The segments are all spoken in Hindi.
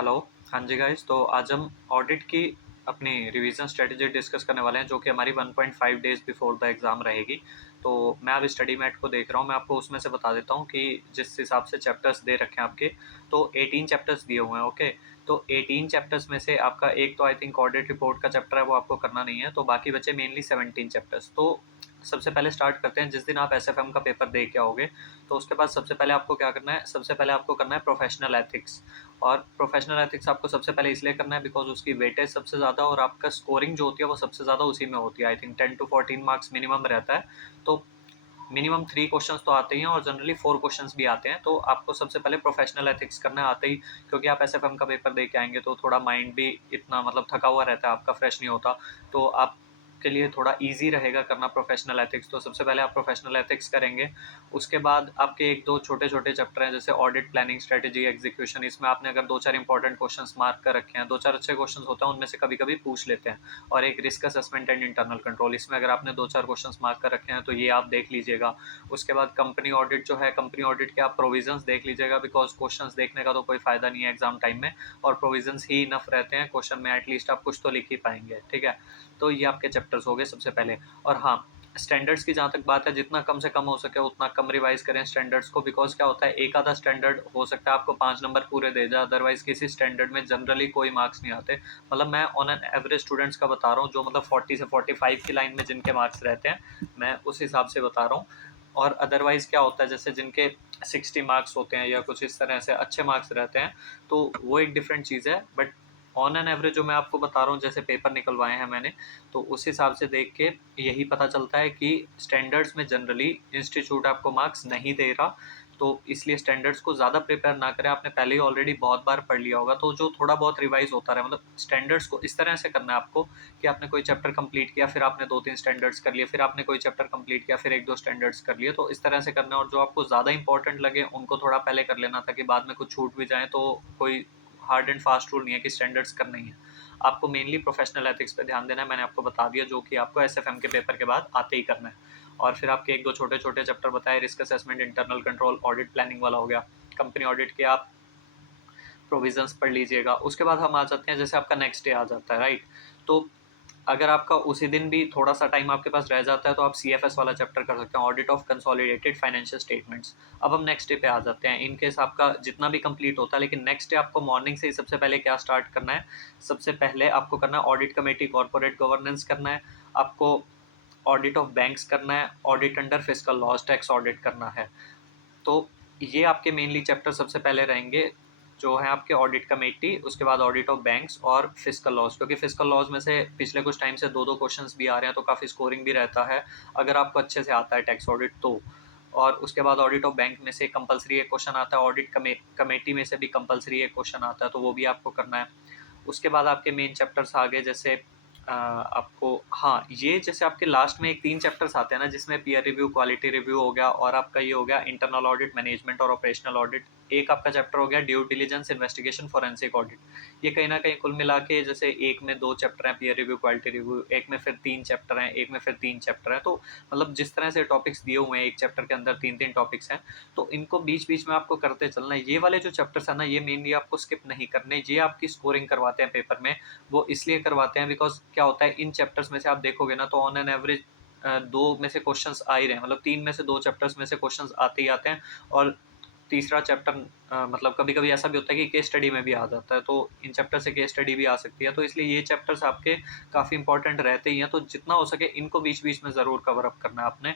हेलो। हाँ जी गाइस, तो आज हम ऑडिट की अपनी रिवीजन स्ट्रेटेजी डिस्कस करने वाले हैं जो कि हमारी 1.5 डेज बिफोर द एग्ज़ाम रहेगी। तो मैं अब स्टडी मैट को देख रहा हूँ, मैं आपको उसमें से बता देता हूँ कि जिस हिसाब से चैप्टर्स दे रखे हैं आपके, तो 18 चैप्टर्स दिए हुए हैं। ओके, तो 18 चैप्टर्स में से आपका एक तो आई थिंक ऑडिट रिपोर्ट का चैप्टर है, वो आपको करना नहीं है, तो बाकी बचे मेनली 17 चैप्टर्स। तो सबसे पहले स्टार्ट करते हैं। जिस दिन आप एसएफएम का पेपर दे के आओगे, तो उसके बाद सबसे पहले आपको क्या करना है, सबसे पहले आपको करना है प्रोफेशनल एथिक्स। और प्रोफेशनल एथिक्स आपको सबसे पहले इसलिए करना है बिकॉज उसकी वेटेज सबसे ज़्यादा और आपका स्कोरिंग जो होती है वो सबसे ज़्यादा उसी में होती है। I think 10 to 14 marks minimum रहता है। तो मिनिमम 3 क्वेश्चंस तो आते ही हैं और जनरली 4 क्वेश्चंस भी आते हैं। तो आपको सबसे पहले प्रोफेशनल एथिक्स करना है आते ही, क्योंकि आप एसएफएम का पेपर दे के आएंगे तो थोड़ा माइंड भी इतना मतलब थका हुआ रहता है, आपका फ्रेश नहीं होता। तो आप के लिए थोड़ा इजी रहेगा करना प्रोफेशनल एथिक्स। तो सबसे पहले आप प्रोफेशनल एथिक्स करेंगे। उसके बाद आपके एक दो छोटे छोटे चैप्टर हैं जैसे ऑडिट प्लानिंग स्ट्रेटेजी एग्जीक्यूशन। इसमें आपने अगर 2-4 इंपॉर्टेंट क्वेश्चंस मार्क कर रखे हैं, 2-4 अच्छे क्वेश्चंस होते हैं, उनमें से कभी कभी पूछ लेते हैं। और एक risk assessment and internal control, इसमें अगर आपने 2-4 क्वेश्चंस मार्क कर रखे हैं तो ये आप देख लीजिएगा। उसके बाद कंपनी ऑडिट जो है, कंपनी ऑडिट के आप प्रोविजंस देख लीजिएगा, बिकॉज क्वेश्चंस देखने का तो कोई फायदा नहीं है एग्जाम टाइम में, और प्रोविजंस ही इनफ रहते हैं क्वेश्चन में, एटलीस्ट आप कुछ तो लिख ही पाएंगे। ठीक है, तो ये आपके चैप्टर्स हो गए सबसे पहले। और हाँ, स्टैंडर्ड्स की जहाँ तक बात है, जितना कम से कम हो सके उतना कम रिवाइज करें स्टैंडर्ड्स को, बिकॉज क्या होता है, एक आधा स्टैंडर्ड हो सकता है आपको 5 नंबर पूरे दे जाए, अदरवाइज किसी स्टैंडर्ड में जनरली कोई मार्क्स नहीं आते। मतलब मैं ऑन एन एवरेज स्टूडेंट्स का बता रहा हूँ, जो मतलब 40 से 45 की लाइन में जिनके मार्क्स रहते हैं, मैं उस हिसाब से बता रहा हूँ। और अदरवाइज क्या होता है, जैसे जिनके 60 मार्क्स होते हैं या कुछ इस तरह से अच्छे मार्क्स रहते हैं, तो वो एक डिफरेंट चीज़ है। बट ऑन एन एवरेज जो मैं आपको बता रहा हूँ, जैसे पेपर निकलवाए हैं मैंने, तो उस हिसाब से देख के यही पता चलता है कि स्टैंडर्ड्स में जनरली इंस्टीट्यूट आपको मार्क्स नहीं दे रहा। तो इसलिए स्टैंडर्ड्स को ज़्यादा प्रिपेयर ना करें, आपने पहले ही ऑलरेडी बहुत बार पढ़ लिया होगा, तो जो थोड़ा बहुत रिवाइज होता रहे। मतलब स्टैंडर्ड्स को इस तरह से करना है आपको कि आपने कोई चैप्टर कंप्लीट किया, फिर आपने 2-3 स्टैंडर्ड्स कर लिए, फिर आपने कोई चैप्टर कंप्लीट किया, फिर 1-2 स्टैंडर्ड्स कर लिए, तो इस तरह से करना है। और जो आपको ज़्यादा इंपॉर्टेंट लगे उनको थोड़ा पहले कर लेना, ताकि बाद में कुछ छूट भी जाए तो कोई हार्ड एंड फास्ट रूल नहीं है कि स्टैंडर्ड्स करना ही है। आपको मेनली प्रोफेशनल एथिक्स पे ध्यान देना है, मैंने आपको बता दिया, जो कि आपको एसएफएम के पेपर के बाद आते ही करना है। और फिर आपके एक दो छोटे छोटे चैप्टर बताए, risk assessment, internal control, audit planning वाला हो गया, कंपनी ऑडिट के आप प्रोविजंस पढ़ लीजिएगा। उसके बाद हम आ जाते हैं, जैसे आपका नेक्स्ट डे आ जाता है, राइट। तो अगर आपका उसी दिन भी थोड़ा सा टाइम आपके पास रह जाता है तो आप सीएफएस वाला चैप्टर कर सकते हैं, audit of consolidated financial statements. अब हम नेक्स्ट डे पे आ जाते हैं, इन केस आपका जितना भी कंप्लीट होता है, लेकिन नेक्स्ट डे आपको मॉर्निंग से ही सबसे पहले क्या स्टार्ट करना है, सबसे पहले आपको करना है ऑडिट कमेटी कॉर्पोरेट गवर्नेंस करना है, आपको ऑडिट ऑफ बैंक्स करना है, audit under fiscal laws, tax audit करना है। तो ये आपके मेनली चैप्टर सबसे पहले रहेंगे, जो है आपके ऑडिट कमेटी, उसके बाद ऑडिट ऑफ बैंक्स और फिस्कल लॉज। क्योंकि फिस्कल लॉज में से पिछले कुछ टाइम से 2-2 क्वेश्चंस भी आ रहे हैं, तो काफ़ी स्कोरिंग भी रहता है अगर आपको अच्छे से आता है टैक्स ऑडिट तो। और उसके बाद ऑडिट ऑफ बैंक में से कंपलसरी एक क्वेश्चन आता है, ऑडिट कमेटी में से भी कंपलसरी एक क्वेश्चन आता है, तो वो भी आपको करना है। उसके बाद आपके मेन चैप्टर्स आ गए, जैसे आपको, हाँ, ये जैसे आपके लास्ट में एक 3 चैप्टर्स आते हैं ना, जिसमें पीयर रिव्यू, क्वालिटी रिव्यू हो गया, और आपका ये हो गया इंटरनल ऑडिट, मैनेजमेंट और ऑपरेशनल ऑडिट। एक आपका चैप्टर हो गया due diligence, investigation, forensic audit. ये कहीं ना कहीं कुल मिला के, जैसे एक में 2 चैप्टर हैं पीयर रिव्यू, क्वालिटी रिव्यू, एक में फिर 3 चैप्टर हैं, एक में फिर 3 चैप्टर हैं। तो मतलब जिस तरह से टॉपिक्स दिए हुए हैं, एक चैप्टर के अंदर 3-3 टॉपिक्स हैं, तो इनको बीच बीच में आपको करते चलना है। ये वाले जो चैप्टर्स है ना, ये मेनली आपको स्किप नहीं करने, ये आपकी स्कोरिंग करवाते हैं पेपर में। वो इसलिए करवाते हैं बिकॉज क्या होता है, इन चैप्टर्स में से आप देखोगे ना, तो ऑन एन एवरेज 2 में से क्वेश्चंस आ ही रहे हैं, मतलब 3 में से 2 चैप्टर्स में से क्वेश्चंस आते ही आते हैं। और तीसरा चैप्टर मतलब कभी कभी ऐसा भी होता है कि केस स्टडी में भी आ जाता है, तो इन चैप्टर से केस स्टडी भी आ सकती है। तो इसलिए ये चैप्टर्स आपके काफ़ी इंपॉर्टेंट रहते ही हैं, तो जितना हो सके इनको बीच बीच में ज़रूर कवर अप करना है आपने।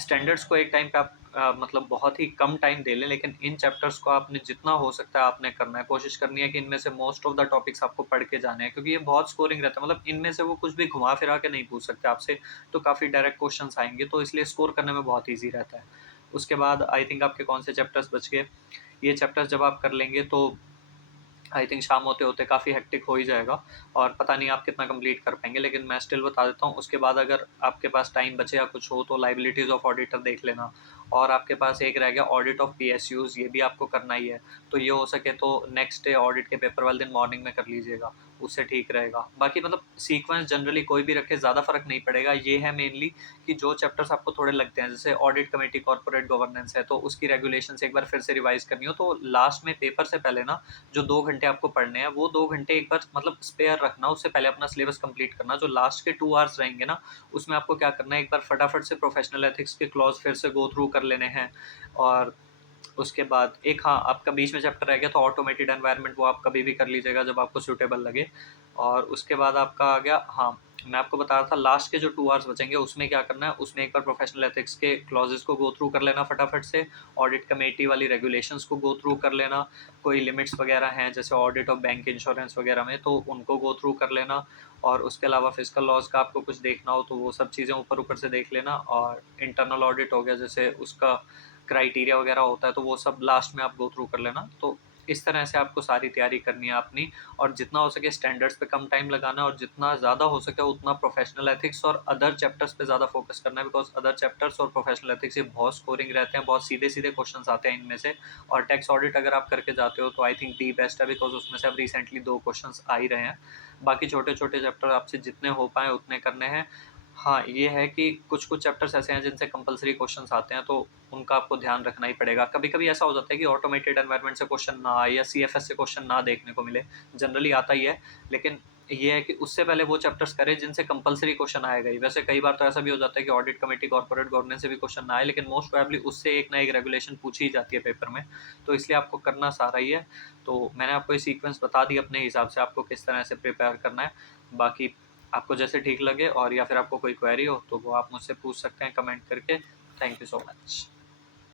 स्टैंडर्ड्स को एक टाइम पे आप मतलब बहुत ही कम टाइम दे लें, लेकिन इन चैप्टर्स को आपने जितना हो सकता है आपने करना है, कोशिश करनी है कि इनमें से मोस्ट ऑफ द टॉपिक्स आपको पढ़ के जाने हैं, क्योंकि ये बहुत स्कोरिंग रहता है। मतलब इनमें से वो कुछ भी घुमा फिरा के नहीं पूछ सकते आपसे, तो काफ़ी डायरेक्ट क्वेश्चंस आएंगे, तो इसलिए स्कोर करने में बहुत ईजी रहता है। उसके बाद आई थिंक आपके कौन से चैप्टर्स बच गए, ये चैप्टर्स जब आप कर लेंगे तो आई थिंक शाम होते होते काफ़ी हेक्टिक हो ही जाएगा, और पता नहीं आप कितना कंप्लीट कर पाएंगे, लेकिन मैं स्टिल बता देता हूँ। उसके बाद अगर आपके पास टाइम बचे या कुछ हो तो लाइबिलिटीज़ ऑफ ऑडिटर देख लेना, और आपके पास एक रह गया ऑडिट ऑफ पीएसयूज़, ये भी आपको करना ही है। तो ये हो सके तो नेक्स्ट डे ऑडिट के पेपर वाले दिन मॉर्निंग में कर लीजिएगा, उससे ठीक रहेगा। बाकी मतलब सीक्वेंस जनरली कोई भी रखे ज़्यादा फ़र्क नहीं पड़ेगा। ये है मेनली कि जो चैप्टर्स आपको थोड़े लगते हैं, जैसे ऑडिट कमेटी कॉर्पोरेट गवर्नेंस है, तो उसकी रेगुलेशंस एक बार फिर से रिवाइज़ करनी हो, तो लास्ट में पेपर से पहले ना जो 2 घंटे आपको पढ़ने हैं, वो 2 घंटे एक बार मतलब स्पेयर रखना, उससे पहले अपना सिलेबस कंप्लीट करना। जो लास्ट के 2 आवर्स रहेंगे ना, उसमें आपको क्या करना है, एक बार फटाफट से प्रोफेशनल एथिक्स के क्लॉज़ फिर से गो थ्रू कर लेने हैं। और उसके बाद एक, हाँ, आपका बीच में चैप्टर रह गया तो ऑटोमेटेड एनवायरनमेंट, वो आप कभी भी कर लीजिएगा जब आपको सूटेबल लगे। और उसके बाद आपका आ गया, हाँ, मैं आपको बता रहा था लास्ट के जो 2 आवर्स बचेंगे उसमें क्या करना है, उसमें एक बार प्रोफेशनल एथिक्स के क्लॉजेस को गो थ्रू कर लेना फटाफट से, ऑडिट कमेटी वाली रेगुलेशंस को गो थ्रू कर लेना, कोई लिमिट्स वगैरह हैं जैसे ऑडिट ऑफ बैंक इंश्योरेंस वगैरह में, तो उनको गो थ्रू कर लेना। और उसके अलावा फिजिकल लॉज का आपको कुछ देखना हो तो वो सब चीज़ें ऊपर ऊपर से देख लेना। और इंटरनल ऑडिट हो गया, जैसे उसका क्राइटेरिया वगैरह होता है, तो वो सब लास्ट में आप गो थ्रू कर लेना। तो इस तरह से आपको सारी तैयारी करनी है अपनी, और जितना हो सके स्टैंडर्ड्स पे कम टाइम लगाना है, और जितना ज़्यादा हो सके उतना प्रोफेशनल एथिक्स और अदर चैप्टर्स पे ज़्यादा फोकस करना है, बिकॉज अदर चैप्टर्स और प्रोफेशनल एथिक्स ये बहुत स्कोरिंग रहते हैं, बहुत सीधे सीधे क्वेश्चन आते हैं इनमें से। और टैक्स ऑडिट अगर आप करके जाते हो तो आई थिंक दी बेस्ट है, बिकॉज उसमें से अब रिसेंटली 2 क्वेश्चन आ ही रहे हैं। बाकी छोटे छोटे चैप्टर आपसे जितने हो पाए उतने करने हैं। हाँ, ये है कि कुछ-कुछ चैप्टर्स ऐसे हैं जिनसे कंपल्सरी क्वेश्चन्स आते हैं, तो उनका आपको ध्यान रखना ही पड़ेगा। कभी-कभी ऐसा हो जाता है कि ऑटोमेटेड एनवायरनमेंट से क्वेश्चन ना आए या सीएफएस से क्वेश्चन ना देखने को मिले, जनरली आता ही है। लेकिन ये है कि उससे पहले वो चैप्टर्स करें जिनसे कंपल्सरी क्वेश्चन आएगा ही। वैसे कई बार तो ऐसा भी हो जाता है कि ऑडिट कमेटी, कॉर्पोरेट गवर्नेंस से भी क्वेश्चन ना आए, लेकिन मोस्ट प्रोबेबली उससे एक ना एक रेगुलेशन पूछी ही जाती है पेपर में, तो इसलिए आपको करना सारा ही है। तो मैंने आपको ये सीक्वेंस बता दी अपने हिसाब से आपको किस तरह से प्रिपेयर करना है। बाकी आपको जैसे ठीक लगे, और या फिर आपको कोई क्वेरी हो तो वो आप मुझसे पूछ सकते हैं कमेंट करके। Thank you so much.